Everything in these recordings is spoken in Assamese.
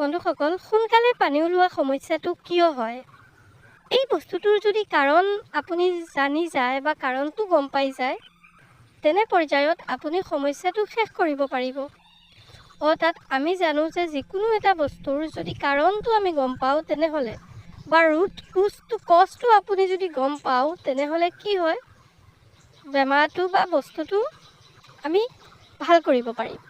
বন্ধুসকল, সোনকালে পানী ওলোৱা সমস্যাটো কিয় হয়? এই বস্তুটোৰ যদি কাৰণ আপুনি জানি যায় বা কাৰণটো গম পাই যায়, তেনে পৰ্যায়ত আপুনি সমস্যাটো শেষ কৰিব পাৰিব। অৰ্থাৎ আমি জানো যে যিকোনো এটা বস্তুৰ যদি কাৰণটো আমি গম পাওঁ তেনেহ'লে বা ৰুট কজটো আপুনি যদি গম পাওঁ তেনেহ'লে কি হয়, বেমাৰটো বা বস্তুটো আমি ভাল কৰিব পাৰিম।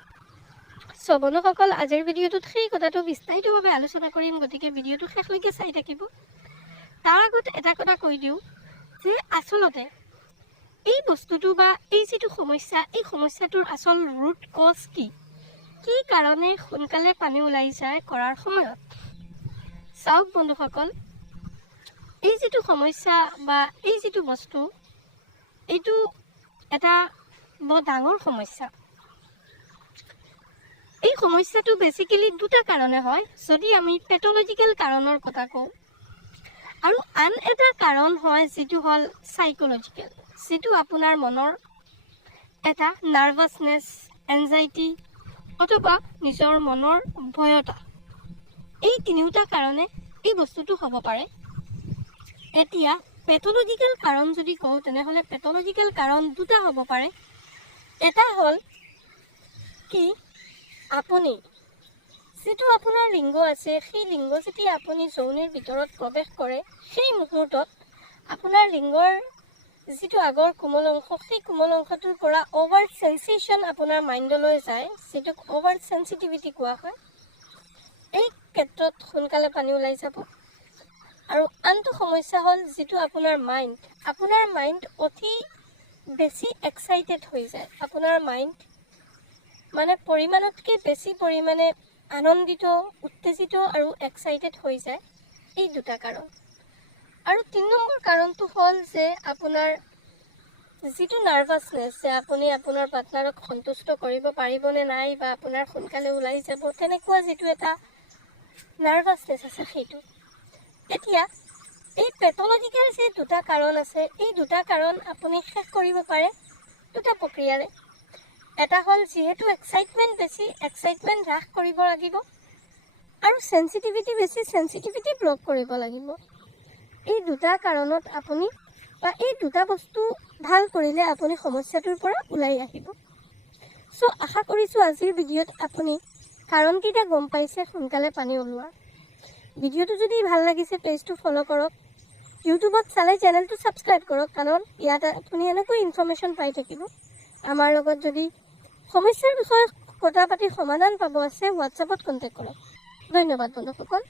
বন্ধুসকল, আজিৰ ভিডিঅ'টোত সেই কথাটো বিস্তাৰিতভাৱে আলোচনা কৰিম, গতিকে ভিডিঅ'টো শেষলৈকে চাই থাকিব। তাৰ আগত এটা কথা কৈ দিওঁ যে আচলতে এই বস্তুটো বা এই যিটো সমস্যা, এই সমস্যাটোৰ আচল ৰুট কজ কি কাৰণে সোনকালে পানী ওলাই যায় কৰাৰ সময়ত। চাওক বন্ধুসকল, এই যিটো সমস্যা বা এই যিটো বস্তু, এইটো এটা বৰ ডাঙৰ সমস্যা। এই সমস্যাটো বেচিকেলি দুটা কাৰণে হয়, যদি আমি পেথলজিকেল কাৰণৰ কথা কওঁ, আৰু আন এটা কাৰণ হয় যিটো হ'ল সাইকোলজিকেল, যিটো আপোনাৰ মনৰ এটা নাৰ্ভাছনেছ, এনজাইটি অথবা নিজৰ মনৰ ভয়তা, এই তিনিওটা কাৰণে এই বস্তুটো হ'ব পাৰে। এতিয়া পেথলজিকেল কাৰণ যদি কওঁ তেনেহ'লে পেথলজিকেল কাৰণ দুটা হ'ব পাৰে। এটা হ'ল কি, আপুনি যিটো আপোনাৰ লিংগ আছে, সেই লিংগ যেতিয়া আপুনি যৌনিৰ ভিতৰত প্ৰৱেশ কৰে, সেই মুহূৰ্তত আপোনাৰ লিংগৰ যিটো আগৰ কোমল অংশ, সেই কোমল অংশটোৰ পৰা অভাৰ চেনচেশ্যন আপোনাৰ মাইণ্ডলৈ যায়, যিটোক অভাৰ চেনচিটিভিটি কোৱা হয়। এই ক্ষেত্ৰত সোনকালে পানী ওলাই যাব। আৰু আনটো সমস্যা হ'ল যিটো আপোনাৰ মাইণ্ড অতি বেছি এক্সাইটেড হৈ যায়। আপোনাৰ মাইণ্ড মানে পৰিমাণতকৈ বেছি পৰিমাণে আনন্দিত, উত্তেজিত আৰু এক্সাইটেড হৈ যায়। এই দুটা কাৰণ। আৰু ৩ নম্বৰ কাৰণটো হ'ল যে আপোনাৰ যিটো নাৰ্ভাছনেছ, যে আপুনি আপোনাৰ পাৰ্টনাৰক সন্তুষ্ট কৰিব পাৰিবনে নাই বা আপোনাৰ সোনকালে ওলাই যাব, তেনেকুৱা যিটো এটা নাৰ্ভাছনেছ আছে সেইটো। এতিয়া এই পেথলজিকেল যে দুটা কাৰণ আছে, এই দুটা কাৰণ আপুনি শেষ কৰিব পাৰে দুটা প্ৰক্ৰিয়াৰে। এটা হ'ল যিহেতু এক্সাইটমেণ্ট বেছি, এক্সাইটমেণ্ট হ্ৰাস কৰিব লাগিব, আৰু চেনচিটিভিটি বেছি, চেনচিটিভিটি ব্লক কৰিব লাগিব। এই দুটা কাৰণত আপুনি বা এই দুটা বস্তু ভাল কৰিলে আপুনি সমস্যাটোৰ পৰা ওলাই আহিব। আশা কৰিছোঁ আজিৰ ভিডিঅ'ত আপুনি কাৰণকেইটা গম পাইছে সোনকালে পানী ওলোৱাৰ। ভিডিঅ'টো যদি ভাল লাগিছে পেজটো ফ'ল' কৰক, ইউটিউবত চালে চেনেলটো ছাবস্ক্ৰাইব কৰক, কাৰণ ইয়াত আপুনি এনেকৈ ইনফৰ্মেশ্যন পাই থাকিব। আমাৰ লগত যদি সমস্যাৰ বিষয়ে কথা পাতি সমাধান পাব আছে, হোৱাটছএপত কণ্টেক্ট কৰক। ধন্যবাদ বন্ধুসকল।